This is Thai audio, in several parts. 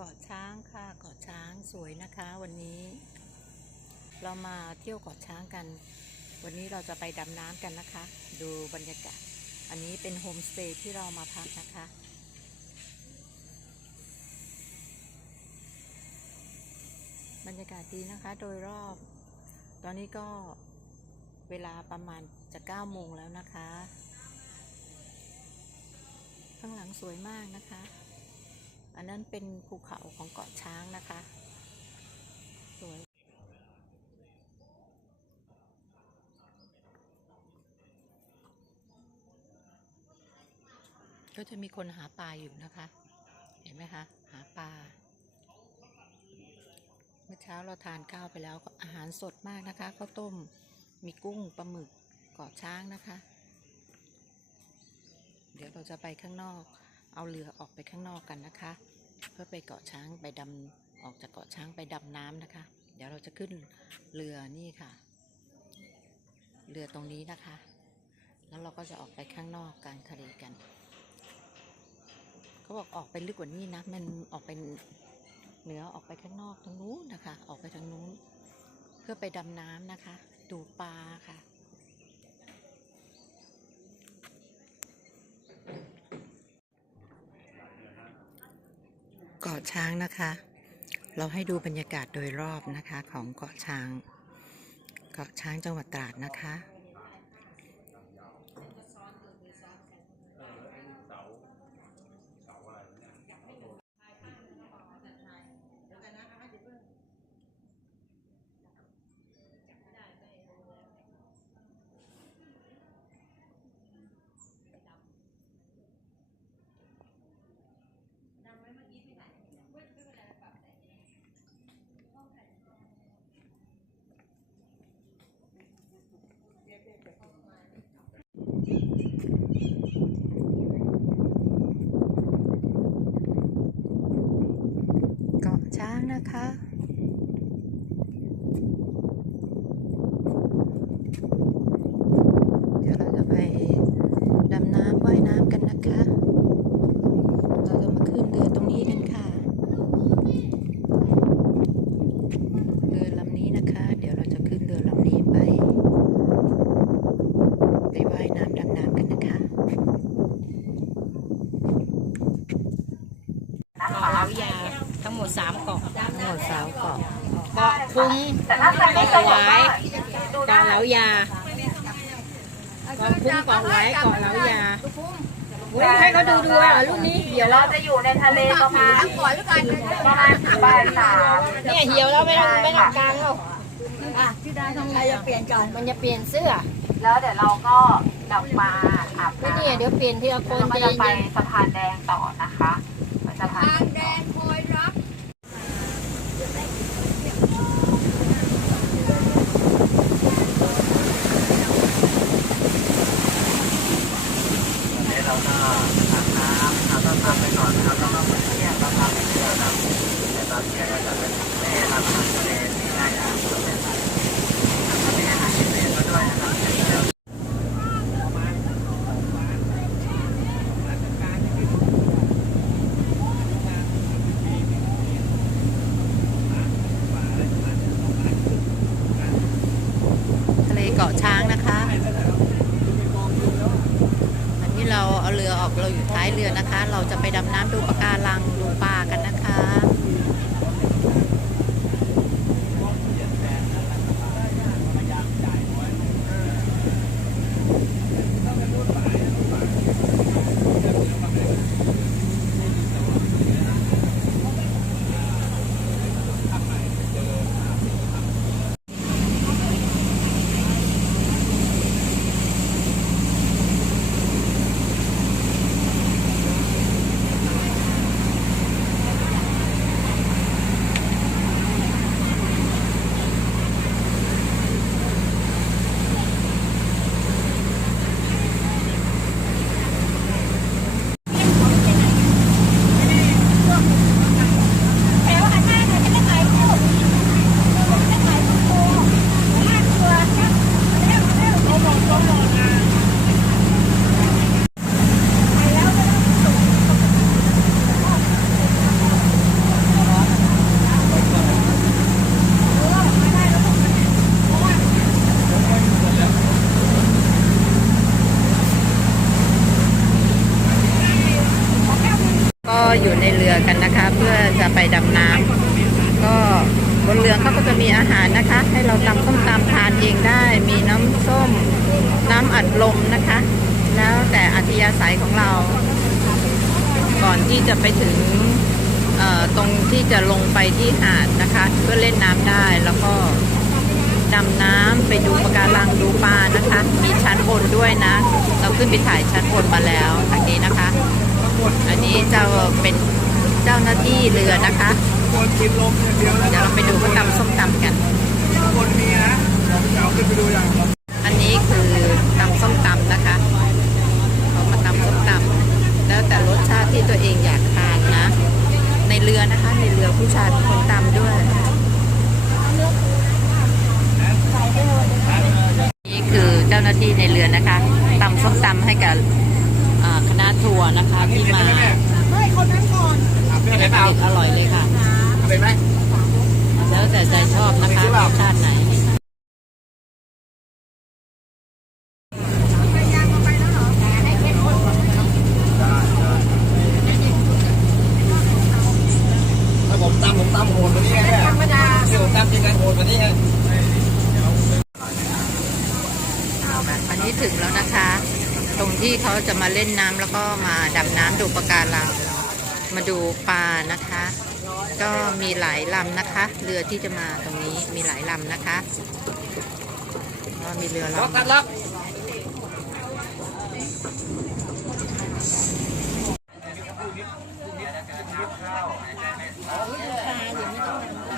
เกาะช้างค่ะเกาะช้างสวยนะคะ วันนี้ เรามาเที่ยวเกาะช้างกัน วันนี้เราจะไปดำน้ำกันนะคะ ดูบรรยากาศ อันนี้เป็นโฮมสเตย์ที่เรามาพักนะคะบรรยากาศดีนะคะโดยรอบ ตอนนี้ก็เวลาประมาณจะ9โมงแล้วนะคะ ข้างหลังสวยมากนะคะ อันนั้นเป็นภูเขาของเกาะช้างนะคะสวยก็จะมีคนหาปลาอยู่นะคะ เห็นไหมคะ หาปลา เมื่อเช้าเราทานข้าวไปแล้วก็อาหารสดมากนะคะข้าวต้ม มีกุ้งปลาหมึกเกาะช้างนะคะ เดี๋ยวเราจะไปข้างนอก เอาเรือออกไปข้างนอกกันนะคะ เพื่อไปเกาะช้างไปดำออกจากเกาะช้างไปดำน้ำนะคะ เดี๋ยวเราจะขึ้นเรือนี่ค่ะ เรือตรงนี้นะคะ แล้วเราก็จะออกไปข้างนอกกลางทะเลกันเขาบอกออกไปลึกกว่านี้นะมันออกไปเหนือออกไปข้างนอกตรงนู้นนะคะ ออกไปทางนู้น เพื่อไปดำน้ำนะคะ ดูปลาค่ะ กาะช้างนะคะ เราให้ดูบรรยากาศโดยรอบนะคะของเกาะช้าง เกาะช้างจังหวัดตราดนะคะ นะคะ เดี๋ยวเราจะไปดำน้ำว่ายน้ำกันนะคะ เราจะมาขึ้นเรือตรงนี้กันค่ะ เรือลำนี้นะคะ เดี๋ยวเราจะขึ้นเรือลำนี้ไป ไปว่ายน้ำดำน้ำกันนะคะ เกาะเหลายาทั้ง หมดสามเกาะทั้งหมดสาวเกาะเกาะคุ้งเกาะหวายเกาะเหลายาเกาะคุ้งเกาะหวายเกาะเหลายาอุ้ยให้เขาดูดูเหรอรุ่นนี้เหี่ยวแล้วเราจะอยู่ในทะเลประมาณประมาณบ่ายสามเนี่ยเหี่ยวแล้วไม่ต้องไม่ต้องกลางแล้วใครจะเปลี่ยนก่อนมันจะเปลี่ยนเสื้อ แล้วเดี๋ยวเราก็กลับมาอาบแล้วน้ำเนี่ยเดี๋ยวเปลี่ยนทีละคนแล้วก็ใจจะไปเย็นสะพานแดง ต่อนนะคะไปสะพานแดงทะเลเกาะช้างนะคะ อันนี้เราเอาเรือออกเราอยู่ท้ายเรือนะคะ เราจะไปดำน้ำดูปะการังดูปลากันนะคะ เกันนะคะ เพื่อจะไปดำน้ำก็บนเรือเขาก็จะมีอาหารนะคะ ให้เราตำส้มตำทานเองได้ มีน้ำส้ม น้ำอัดลม นะคะ แล้วแต่อัธยาศัยของเรา ก่อนที่จะไปถึงตรงที่จะลงไปที่หาดนะคะ เพื่อเล่นน้ำได้แล้วก็ดำน้ำไปดูปะการังดูปลานะคะ มีชั้นบนด้วยนะ เราขึ้นไปถ่ายชั้นบนมาแล้วทางนี้นะคะ อันนี้จะเป็นเจ้าหน้าที่เรือนะคะเดี๋ยวเราไปดูเขาตำส้มตำกันคนมีนะเดี๋ยวขึ้นไปดูอย่าง ส้มตำนะคะเขามาตำส้มตำแล้วแต่รสชาติที่ตัวเองอยากทานนะ ในเรือนะคะ ในเรือผู้ชายเป็นคนตำด้วย นี่คือเจ้าหน้าที่ในเรือนะคะตำส้มตำให้กับอ่าคณะทัวร์นะคะที่มาไม่เห็นเปล่าอร่อยเลยค่ะเห็นไหมแล้วแต่ใจชอบนะคะรสชาติไหน ถ้าผมตำผมตำโหดกว่านี้ไงเนี่ยธรรมดาที่ผมตำจริงกันโหดกว่านี้ไง อันนี้ถึงแล้วนะคะ ตรงที่ เขาจะมาเล่นน้ำแล้วก็มาดำน้ำดูปะการังมาดูปลานะคะ ก็มีหลายลำนะคะ เรือที่จะมาตรงนี้มีหลายลำนะคะก็มีเรือล็อกลำ กันล็อก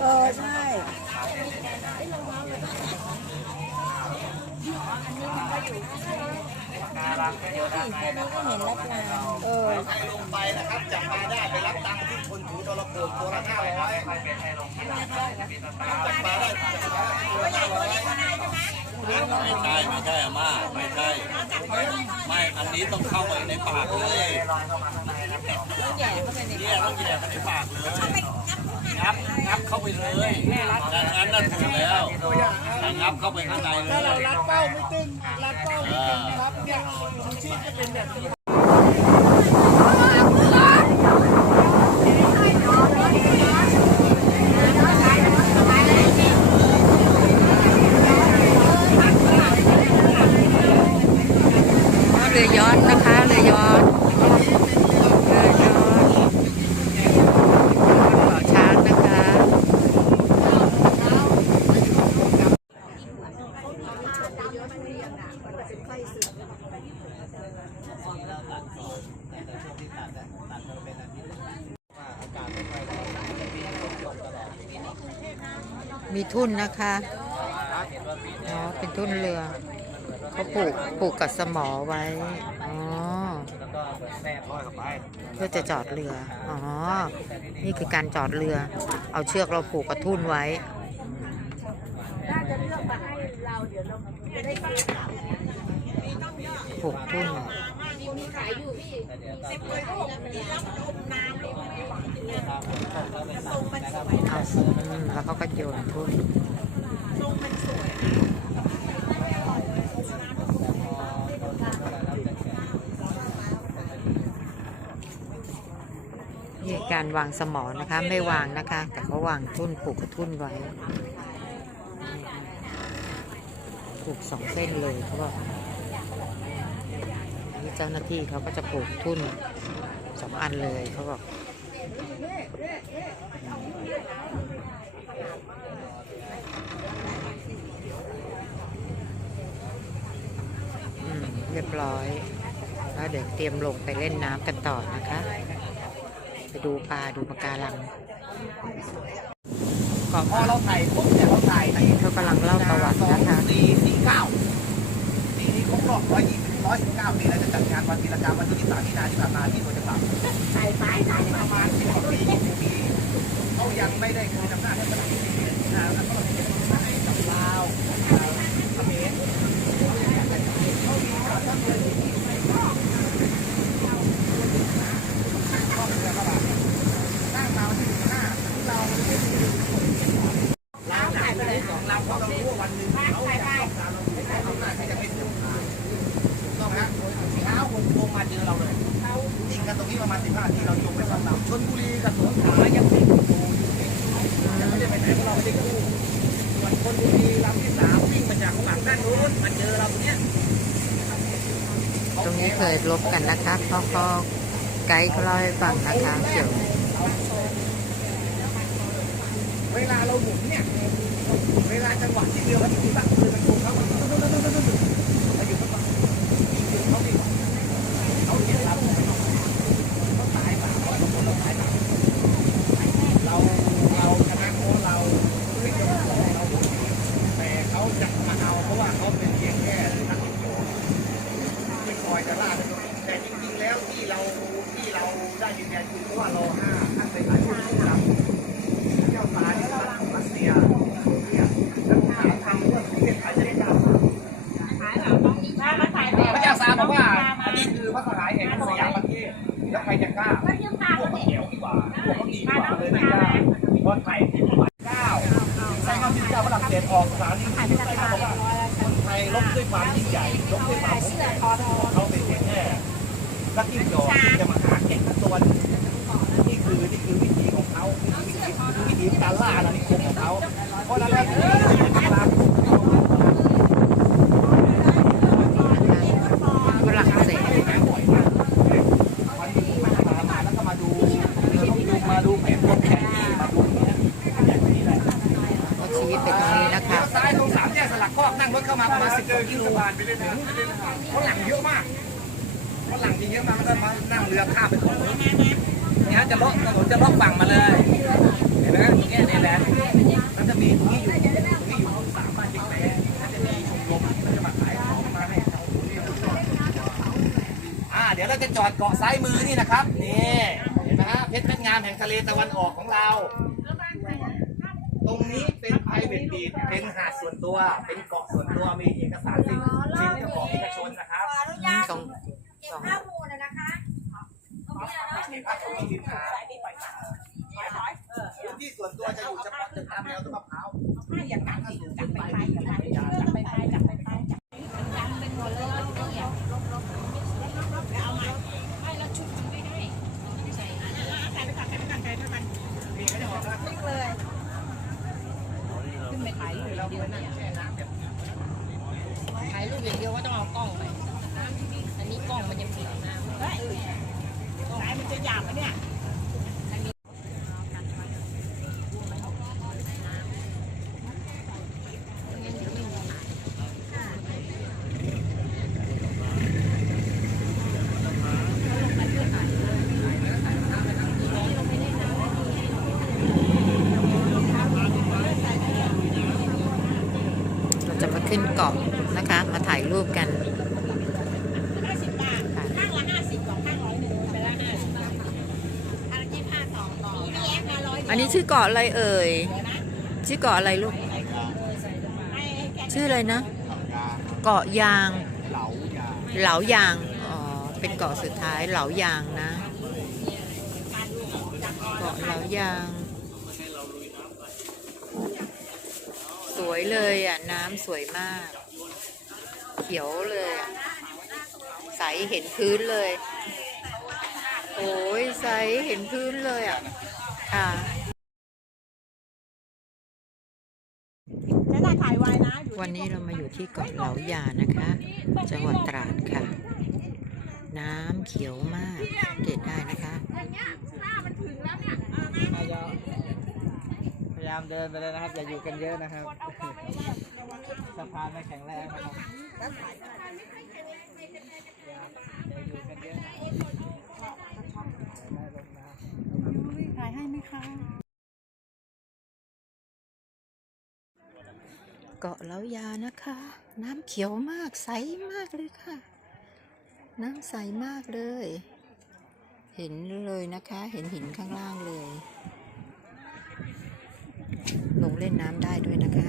เออใช่ เออใครลงไปนะครับจับปลาได้ไปรับตังค์ที่คนถือโทรโขงตัวละห้าร้อยจับปลาได้จับปลาได้ตัวละห้าร้อยไม่ใช่ไม่ใช่อาม่าไม่ใช่ ไม่อันนี้ต้องเข้าไปในปากเลยต้องแย่เข้าไปในเนี่ยต้องแย่ไปในปากเลยงับงับเข้าไปเลยดังนั้นน่ะถูกแล้วถ้างับเข้าไปข้างในเลยรัดเป้าไม่ตึงรัดเป้าไม่ตึงครับเนี่ยของชีพจะเป็นแบบนี้ ก็เรือยอชต์นะคะเรือยอชต์เรือยอชต์เกาะช้างนะคะ มีทุ่นนะคะอ๋อเป็นทุ่นเรือเขาปลูกปลูกกับสมอไว้อ๋อเพื่อจะจอดเรืออ๋อนี่คือการจอดเรือ เอาเชือกเราผูกกับทุ่นไว้ผูกทุ่นเอาอืม แล้วเขาก็โยนทุ่นนี่การวางสมอนะคะ ไม่วางนะคะ แต่เขาวางทุ่นผูกทุ่นไว้ผูกสองเส้นเลยเขาบอกนี่เจ้าหน้าที่เขาก็จะผูกทุ่นสองอันเลยเขาบอกอืมเรียบร้อย แล้วเดี๋ยวเตรียมลงไปเล่นน้ำกันต่อนะคะ ไปดูปลาดูปะการังเกาะพอเราถ่ายปุ๊บเนี่ยเราถ่ายอันนี้เขากำลังเล่าประวัตินะคะสี่สี่เก้าปีนี้ครบรอบร้อยยี่สิบร้อยสิบเก้าปีเราจะจัดงานวันวีรกรรมวันที่ยี่สิบสามมีนาที่ผ่านมาที่สวนจตุจักรถ่ายไปถ่ายประมาณสิบกว่าปียี่สิบปีเขายังไม่ได้คืนอำนาจให้ฝรั่งเศสนะแล้วก็เป็นคนไทยกับลาว Thank you. ลบกันนะคะเพราะก็ไกด์เขาเล่าให้ฟังนะคะเกี่ยวเวลาเราหมุนเนี่ย เวลาจังหวะที่เรือมันอยู่แบบคือมันคงเข้ามาแล้วอยู่ข้างหลังเขาดิเขาเห็นเราเขาตายเปล่าเขาคนเราตายเปล่าเราเราชนะเพราะเราไม่ยอมเราเราแต่เขาจะมาเอาเพราะว่าเขาเป็นเพียงแค่นักเที่ยวไม่คอยจะล่าแต่จริงๆแล้วที่เราที่เราได้ยืนยันคือเพราะว่าเราห้าท่านไปขายที่เรา เจ้าสายที่รัฐของรัสเซียเนี่ยแล้วถามทำว่าประเทศไทยจะได้กล้าพระเจ้าซาบอกว่าอันนี้คือพระสหายแห่งสยามประเทศแล้วใครจะกล้าพวกเขาเขียวดีกว่าพวกเขาดีกว่าเลยไม่กล้าเพราะไทยที่ประมาณเก้าใช้คำที่เจ้าฝรั่งเศสออกสารนี้บอกว่าคนไทยลบด้วยความยิ่งใหญ่ลบด้วยความมุ่งมั่นเขาเป็นเพียงแค่นักยิ่งโจที่จะมาหาเก็บทั้งตัว นี่คือนี่คือวิธีของเขานี่คือวิธีคือวิธีการล่าอาณานิคมของเขาเพราะฉะนั้นแล้วที่เวลา ฝรั่งเศส มันดูมามาแล้วก็มาดูเราต้องดูมาดูแผนบนแผนที่มาดูเนี่ยอย่างนี้แหละ เขาชี้ไปตรงนี้นะคะ เลี้ยวซ้ายตรงสามแยกสลักคอกนั่งรถ เข้ามาประมาณสิบกิโลถึงฝรั่งเยอะมากฝรั่งจริงเยอะมากแล้วก็มานั่งเรือข้ามไปก่อนนี่ฮะจะเลาะถนนจะเลาะฝั่งมาเลย เห็นไหมตรงเนี้ยนี่แหละมันจะมีตรงนี้อยู่ตรงนี้อยู่สามบ้านบิ๊กแบงมันจะมีชมรมที่เขาจะมาขายของมาให้เราอ่าเดี๋ยวเราจะจอดเกาะซ้ายมือนี่นะครับนี่เห็นไหมฮะเพชรเพชรงามแห่งทะเลตะวันออกของเรา รงนี้เป็นไพรเวทบีชเป็นหาดส่วนตัว เป็นเกาะส่วนตัว มีเอกสารสิทธิ์สิทธิ์เจ้าของเอกชนนะครับสองสองข้อมูลนะคะเอกชนที่ดินนาพื้นที่ส่วนตัวจะอยู่เฉพาะตึกตามแนวต้นมะพร้าวถ้าอย่างนั้นถ้าสูงขึ้นไปนี่จะไม่ได้ถ่ายรูปอย่างเดียวว่าต้องเอากล้องไปอันนี้กล้องมันจะเปลี่ยนน้ำได้สายมันจะหยาบไหมเนี่ย เราจะมาขึ้นเกาะนะคะ มาถ่าย รูปกันห้าสิบบาทข้างละห้าสิบสองข้างร้อยหนึ่งไปละห้าสิบบาทข้างละยี่ห้าสองต่อนี่แอปมาร้อยอันนี้ชื่อเกาะอะไรเอ่ย ชื่อเกาะอะไรลูก ชื่ออะไรนะ เกาะยาง เหลายาง อ๋อ เป็นเกาะสุดท้ายเหลายางนะ เกาะเหลายาง สวยเลยอะ น้ำสวยมาก เขียวเลยอะใสเห็นพื้นเลย โอ้ยใสเห็นพื้นเลยอะค่ะใช้ได้ถ่ายไว้นะอยู่วันนี้เรามาอยู่ที่เกาะเหลายานะคะ จังหวัดตราดค่ะ น้ำเขียวมากสังเกตได้นะคะพยายามเดินไปเลยนะครับ อย่าอยู่กันเยอะนะครับสะพานไม่แข็งแรงนะครับอย่าอย่าอยู่กันเยอะนะได้ลงน้ำถ่ายให้ไหมคะเกาะเหลายานะคะ น้ำเขียวมากใสมากเลยค่ะ น้ำใสมากเลย เห็นเลยนะคะ เห็นหินข้างล่างเลย ลงเล่นน้ำได้ด้วยนะคะ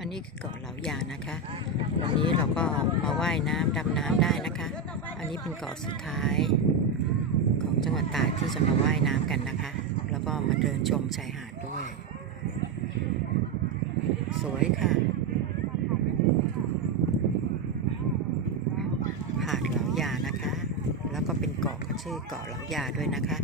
อันนี้คือเกาะเหลายานะคะ วันนี้เราก็มาว่ายน้ำดำน้ำได้นะคะ อันนี้เป็นเกาะสุดท้าย ของจังหวัดตราดที่จะมาว่ายน้ำกันนะคะ แล้วก็มาเดินชมชายหาดด้วย สวยค่ะ หาดเหลายานะคะ แล้วก็เป็นเกาะก็ชื่อเกาะเหลายาด้วยนะคะ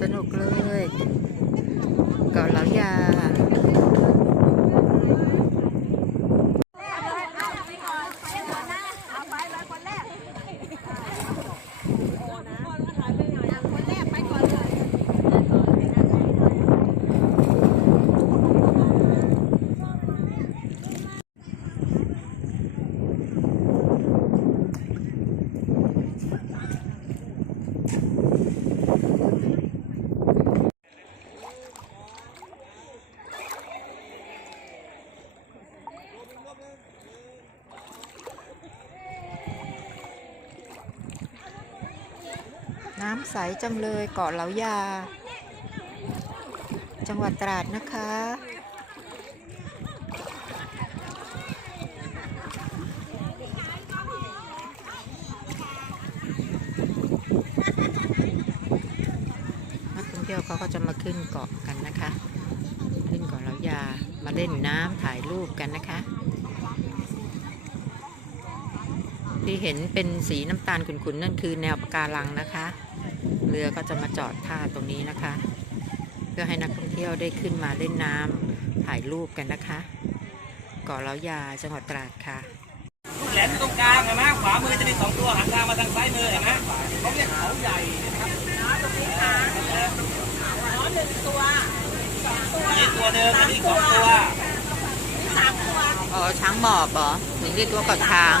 สนุกเลยเกาะเหลายา น้ำ ใสจังเลยเกาะเหลายา จังหวัดตราดนะคะ นักท่องเที่ยวเขาก็จะมาขึ้นเกาะกันนะคะ ขึ้นเกาะเหลายา มาเล่นน้ำถ่ายรูปกันนะคะที่เห็นเป็นสีน้ำตาลขุ่นๆ นั่นคือแนวปะการังนะคะ เรือก็จะมาจอดท่าตรงนี้นะคะ เพื่อให้นักท่องเที่ยวได้ขึ้นมาเล่นน้ำถ่ายรูปกันนะคะเกาะเหลายาจังหวัดตราดค่ะแหลมอยู่ตรงกลางเห็นไหมขวามือจะมีสองตัวหันทางมาทางซ้ายมือเห็นไหมเขาเรียกเขาใหญ่นี่ตัวหนึ่งอันนี้สองตัวอ๋อช้างหมอบเหรอถึงเรียกว่าเกาะช้าง